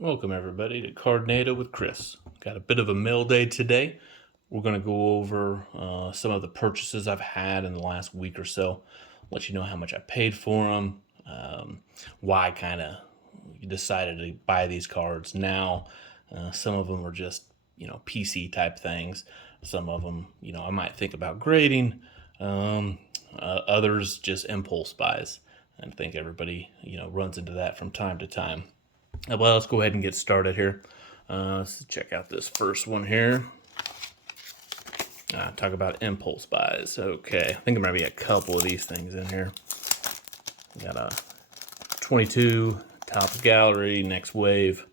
Welcome everybody to Cardnado with Chris. Got a bit of a mail day today. We're going to go over some of the purchases I've had in the last week or so. Let you know how much I paid for them, why I kind of decided to buy these cards now. Some of them are just PC type things. Some of them I might think about grading. Others just impulse buys. And I think everybody runs into that from time to time. Well, let's go ahead and get started here. Let's check out this first one here. Talk about impulse buys. Okay, I think there might be a couple of these things in here. We got a 22 top gallery, next wave,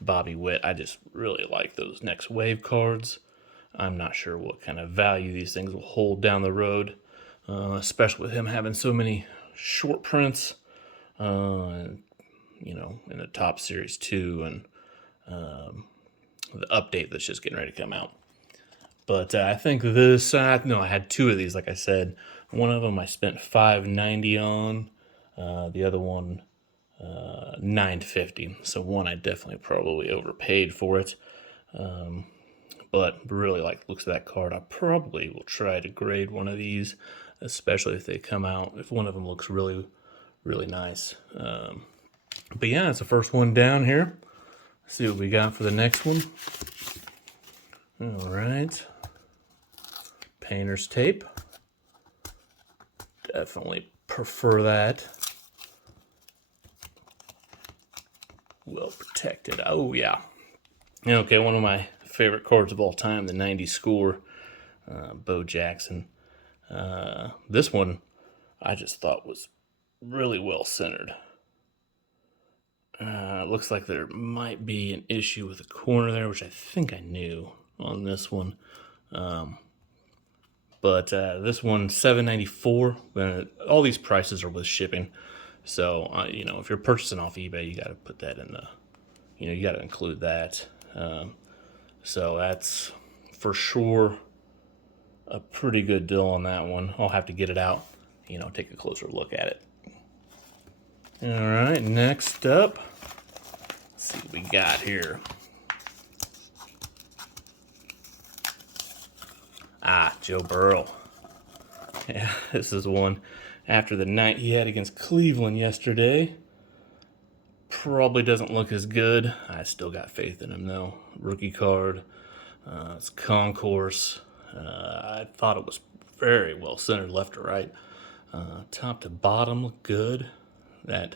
Bobby Witt. I just really like those next wave cards. I'm not sure what kind of value these things will hold down the road, especially with him having so many short prints. In the top series 2 and the update that's just getting ready to come out. But I think this, I had 2 of these, like I said. One of them I spent $5.90 on, the other one $9.50. So one I definitely probably overpaid for it. But really like the looks of that card. I probably will try to grade one of these, especially if they come out, if one of them looks really, really nice. But yeah, it's the first one down here. Let's see what we got for the next one. All right. Painter's tape. Definitely prefer that. Well protected. Oh, yeah. Okay, one of my favorite cards of all time, the 90 score, Bo Jackson. This one I just thought was really well centered. It looks like there might be an issue with the corner there, which I think I knew on this one. But this one, $7.94. All these prices are with shipping. So, if you're purchasing off eBay, you got to put that in the, you got to include that. So that's for sure a pretty good deal on that one. I'll have to get it out, take a closer look at it. All right, next up, let's see what we got here. Joe Burrow. Yeah, this is one after the night he had against Cleveland yesterday. Probably doesn't look as good. I still got faith in him, though. Rookie card. It's concourse. I thought it was very well centered left to right. Top to bottom look good. That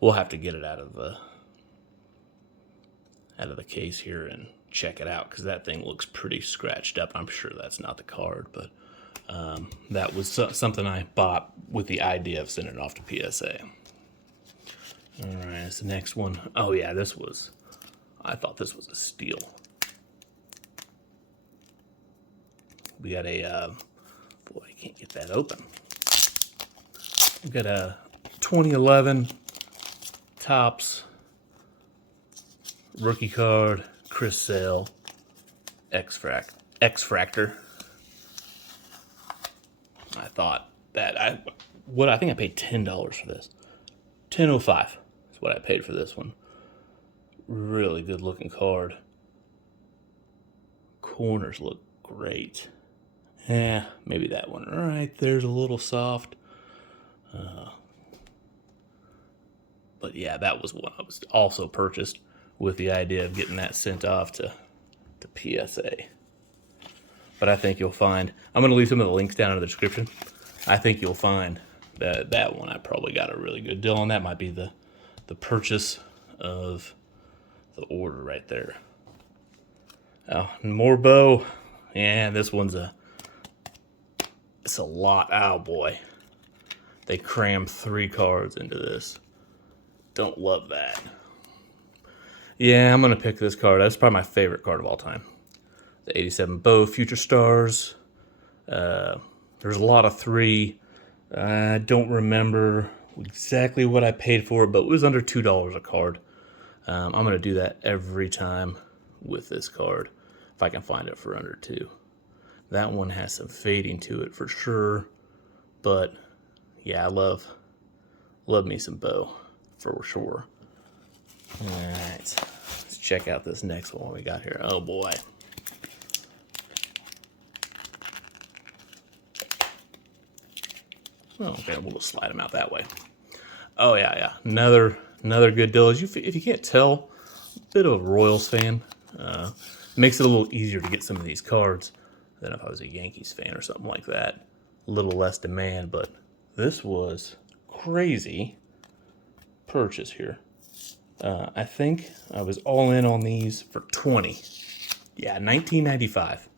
we'll have to get it out of the case here and check it out, because that thing looks pretty scratched up. I'm sure that's not the card, but that was something I bought with the idea of sending it off to PSA. All right, it's the next one. Oh yeah, I thought this was a steal. We got a, boy, I can't get that open. We got a 2011 Topps rookie card, Chris Sale, X-Fractor. I thought that I think I paid $10 for this. $10.05 is what I paid for this one. Really good looking card. Corners look great. Yeah, maybe that one right there's a little soft. But yeah, that was one I was also purchased with the idea of getting that sent off to PSA. But I think you'll find, I'm going to leave some of the links down in the description. I think you'll find that one I probably got a really good deal on. That might be the purchase of the order right there. Oh, more Bo. Yeah, this one's it's a lot. Oh boy. They crammed 3 cards into this. Don't love that. Yeah, I'm going to pick this card. That's probably my favorite card of all time. The 87 Bo Future Stars. There's a lot of 3. I don't remember exactly what I paid for it, but it was under $2 a card. I'm going to do that every time with this card, if I can find it for under 2. That one has some fading to it for sure, but yeah, I love me some Bo for sure. All right, let's check out this next one we got here. Oh boy. Oh, okay, we'll just slide them out that way. Oh yeah. Another good deal. If you can't tell, a bit of a Royals fan. Makes it a little easier to get some of these cards than if I was a Yankees fan or something like that. A little less demand, but this was crazy purchase here. I think I was all in on these for 20. Yeah, 1995.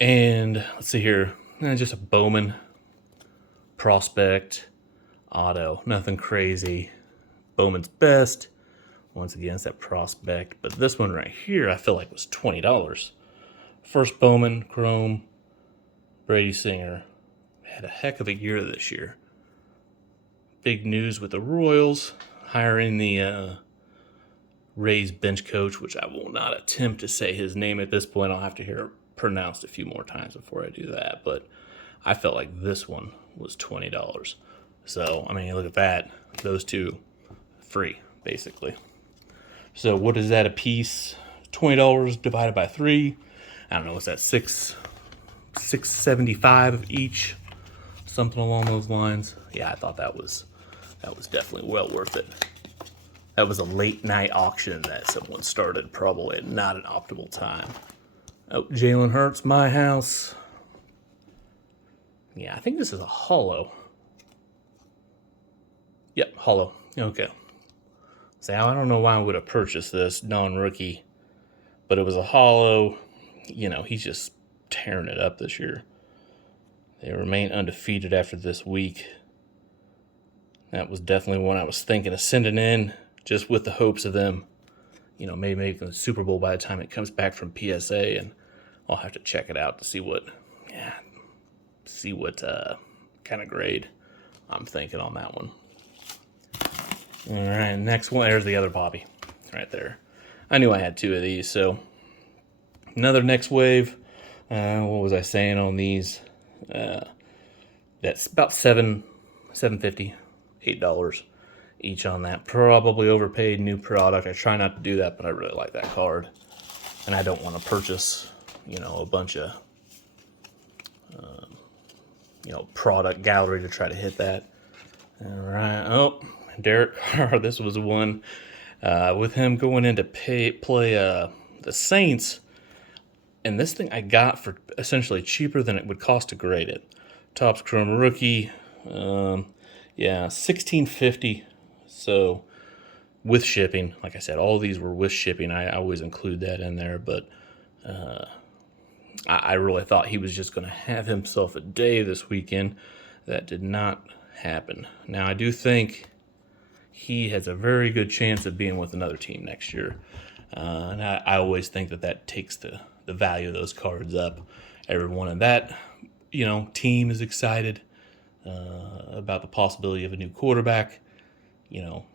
And let's see here, just a Bowman prospect auto, nothing crazy. Bowman's best. Once again, it's that prospect. But this one right here, I feel like was $20. First Bowman, Chrome, Brady Singer. Had a heck of a year this year. Big news with the Royals, hiring the Rays bench coach, which I will not attempt to say his name at this point. I'll have to hear it pronounced a few more times before I do that. But I felt like this one was $20. So, I mean, look at that. Those two free, basically. So what is that a piece? $20 divided by 3. I don't know, what's that, $6.75 each? Something along those lines. Yeah, I thought that was definitely well worth it. That was a late night auction that someone started, probably at not an optimal time. Oh, Jalen Hurts, my house. Yeah, I think this is a holo. Yep, holo. Okay. So I don't know why I would have purchased this non-rookie, but it was a holo. You know, he's just tearing it up this year. They remain undefeated after this week. That was definitely one I was thinking of sending in, just with the hopes of them, you know, maybe making the Super Bowl by the time it comes back from PSA, and I'll have to check it out to see what kind of grade I'm thinking on that one. All right, next one. There's the other Bobby right there. I knew I had 2 of these, so another next wave. What was I saying on these? That's about $7.50, $8 each on that. Probably overpaid, new product. I try not to do that, but I really like that card, and I don't want to purchase, you know, a bunch of product gallery to try to hit that. All right. Oh, Derek Carr. This was one with him going in to play the Saints, and this thing I got for essentially cheaper than it would cost to grade it. Topps Chrome rookie. Yeah, $16.50. So with shipping, like I said, all these were with shipping. I always include that in there, but I really thought he was just going to have himself a day this weekend. That did not happen. Now, I do think he has a very good chance of being with another team next year. And I always think that takes the value of those cards up. Everyone in that, team is excited about the possibility of a new quarterback.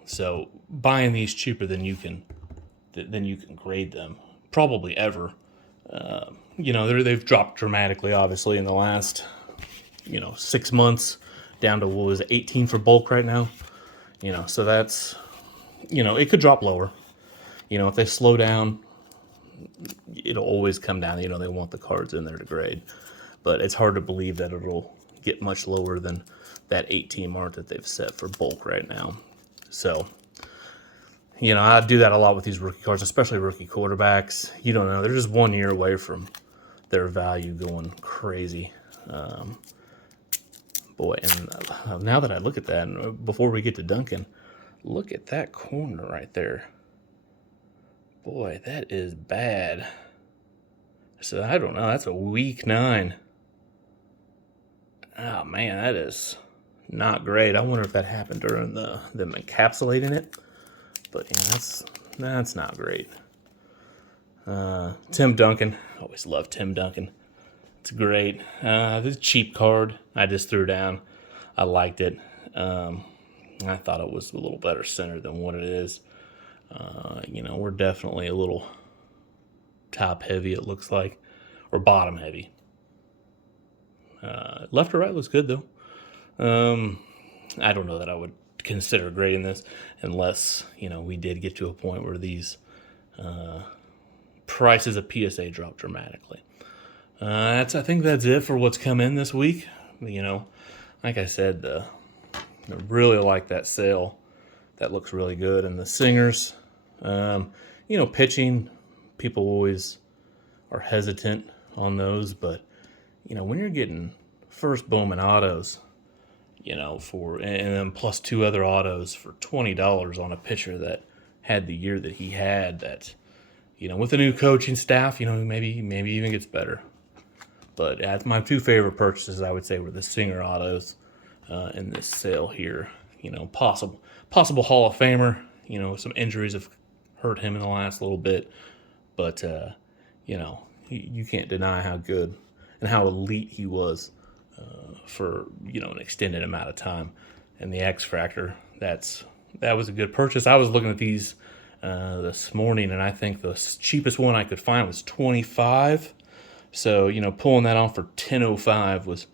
So buying these cheaper than you can grade them, probably ever. They've dropped dramatically, obviously, in the last 6 months, down to what was it, 18 for bulk right now. So that's it could drop lower. If they slow down, it'll always come down. They want the cards in there to grade, but it's hard to believe that it'll get much lower than that 18 mark that they've set for bulk right now. So, I do that a lot with these rookie cards, especially rookie quarterbacks. You don't know. They're just 1 year away from their value going crazy. And now that I look at that, and before we get to Duncan, look at that corner right there. Boy, that is bad. So I don't know. That's a week 9. Oh, man, that is not great. I wonder if that happened during them encapsulating it. But that's not great. Tim Duncan. Always love Tim Duncan. It's great. This is a cheap card. I just threw down. I liked it. I thought it was a little better centered than what it is. We're definitely a little top heavy, it looks like, or bottom heavy. Left or right looks good though. I don't know that I would consider grading this unless, you know, we did get to a point where these prices of PSA drop dramatically. I think that's it for what's come in this week. You know, like I said, I really like that sale. That looks really good. And the singers, you know, pitching, people always are hesitant on those, but you know, when you're getting first Bowman autos, you know, and then plus 2 other autos for $20 on a pitcher that had the year that he had, that, you know, with a new coaching staff, you know, maybe even gets better. But my 2 favorite purchases, I would say, were the Singer autos in this sale here. You know, possible Hall of Famer. You know, some injuries have hurt him in the last little bit, but you know, you can't deny how good and how elite he was for, you know, an extended amount of time. And the X-Fractor, that was a good purchase. I was looking at these this morning, and I think the cheapest one I could find was $25. So, you know, pulling that off for $10.05 was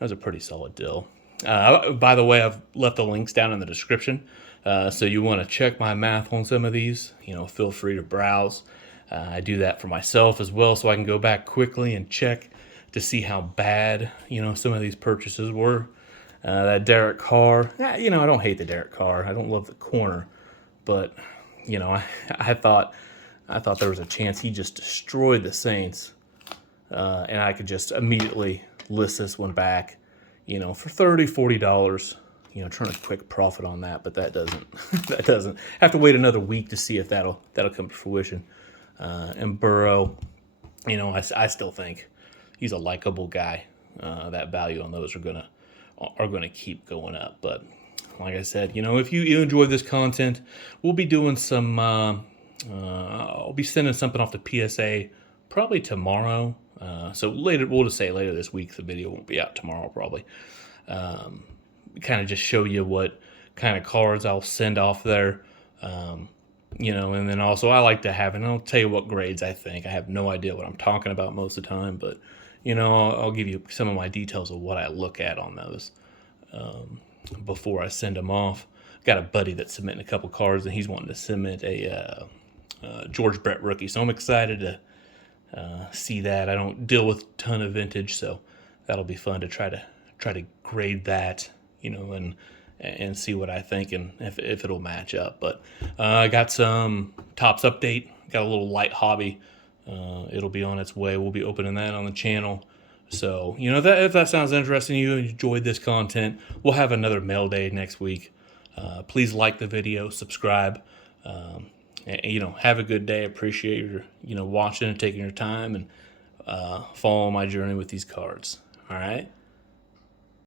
a pretty solid deal. By the way, I've left the links down in the description. So you want to check my math on some of these, you know, feel free to browse. I do that for myself as well, so I can go back quickly and check to see how bad, you know, some of these purchases were. That Derek Carr, you know, I don't hate the Derek Carr. I don't love the corner, but you know, I thought there was a chance he just destroyed the Saints, and I could just immediately list this one back, you know, for $30-$40. You know, turn a quick profit on that, but that doesn't have to wait another week to see if that'll come to fruition. And Burrow, you know, I still think he's a likable guy. That value on those are gonna keep going up. But like I said, you know, if you enjoy this content, we'll be doing some. I'll be sending something off to PSA probably tomorrow. So later, we'll just say later this week. The video won't be out tomorrow probably. Kind of just show you what kind of cards I'll send off there. You know, and then also I like to have, and I'll tell you what grades I think. I have no idea what I'm talking about most of the time, but you know, I'll give you some of my details of what I look at on those before I send them off. Got a buddy that's submitting a couple cards, and he's wanting to submit a George Brett rookie, so I'm excited to see that. I don't deal with a ton of vintage, so that'll be fun to try to grade that, you know, and see what I think and if it'll match up. But I got some Topps update, got a little light hobby. It'll be on its way. We'll be opening that on the channel. So, you know, if that sounds interesting, you enjoyed this content, we'll have another mail day next week. Please like the video, subscribe, and, you know, have a good day. Appreciate your, you know, watching and taking your time and following my journey with these cards. All right.